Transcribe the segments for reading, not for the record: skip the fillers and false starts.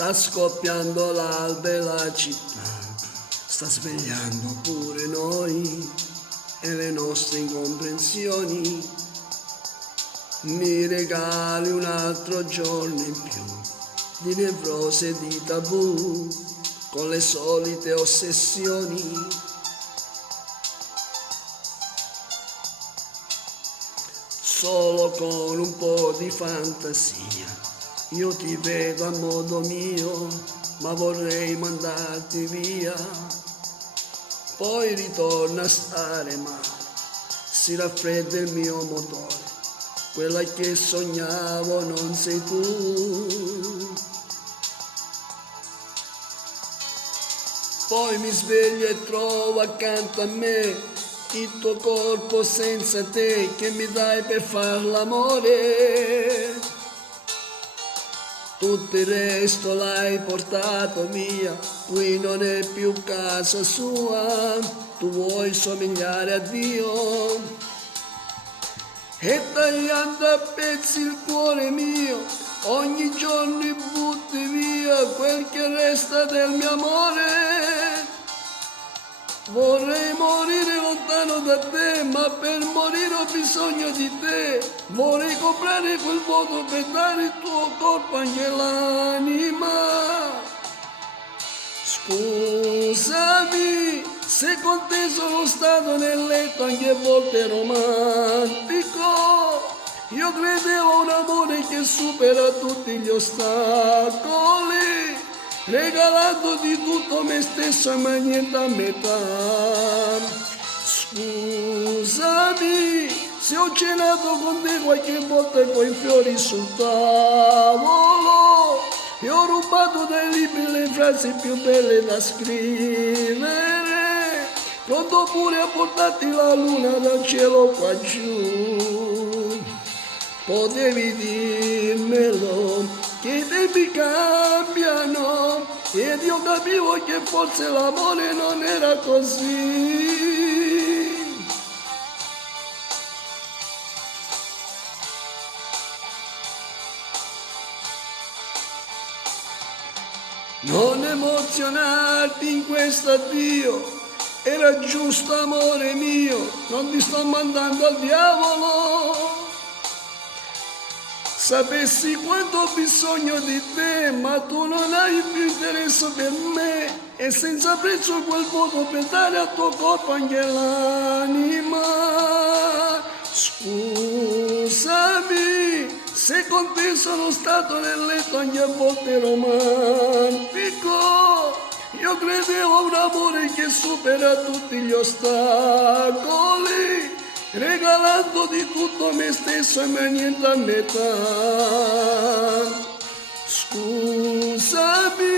sta scoppiando l'alba e la città sta svegliando pure noi e le nostre incomprensioni. Mi regali un altro giorno in più di nevrosi e di tabù, con le solite ossessioni. Solo con un po' di fantasia io ti vedo a modo mio, ma vorrei mandarti via. Poi ritorna a stare, ma si raffredda il mio motore, quella che sognavo non sei tu. Poi mi sveglio e trovo accanto a me il tuo corpo senza te che mi dai per far l'amore. Tutto il resto l'hai portato via, qui non è più casa sua, tu vuoi somigliare a Dio. E tagliando a pezzi il cuore mio, ogni giorno butti via quel che resta del mio amore. Vorrei morire lontano da te, ma per morire ho bisogno di te. Vorrei comprare quel vuoto per dare il tuo corpo anche l'anima. Scusami se con te sono stato nel letto anche a volte romantico. Io credevo a un amore che supera tutti gli ostacoli, regalandoti tutto me stesso ma niente a metà. Scusami se ho cenato con te qualche volta coi fiori sul tavolo e ho rubato dai libri le frasi più belle da scrivere, pronto pure a portarti la luna dal cielo qua giù. Potevi dirmelo che i tempi cambiano ed io capivo che forse l'amore non era così. Non emozionarti in questo addio, era giusto amore mio, non ti sto mandando al diavolo. Sapessi quanto ho bisogno di te, ma tu non hai più interesse per me e senza prezzo quel voto per dare al tuo corpo anche l'anima. Scusami se con te sono stato nel letto anche a volte romantico. Io credevo a un amore che supera tutti gli ostacoli, regalando di tutto me stesso e me niente a metà. Scusami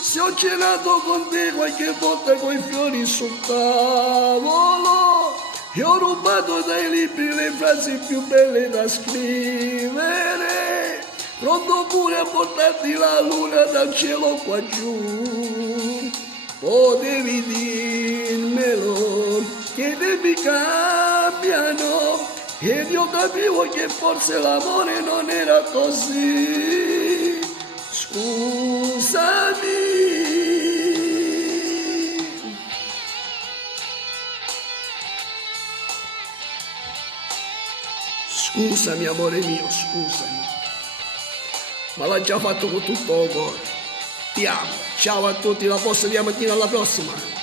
se ho cenato con te qualche volta coi fiori sul tavolo e ho rubato dai libri le frasi più belle da scrivere, pronto pure a portarti la luna dal cielo qua giù. Potevi dirmelo che i tempi cambiano ed io capivo che forse l'amore non era così. Scusami. Scusami amore mio, scusami, ma l'ho già fatto con tutto il cuore. Ti amo, ciao a tutti, la prossima mattina, alla prossima.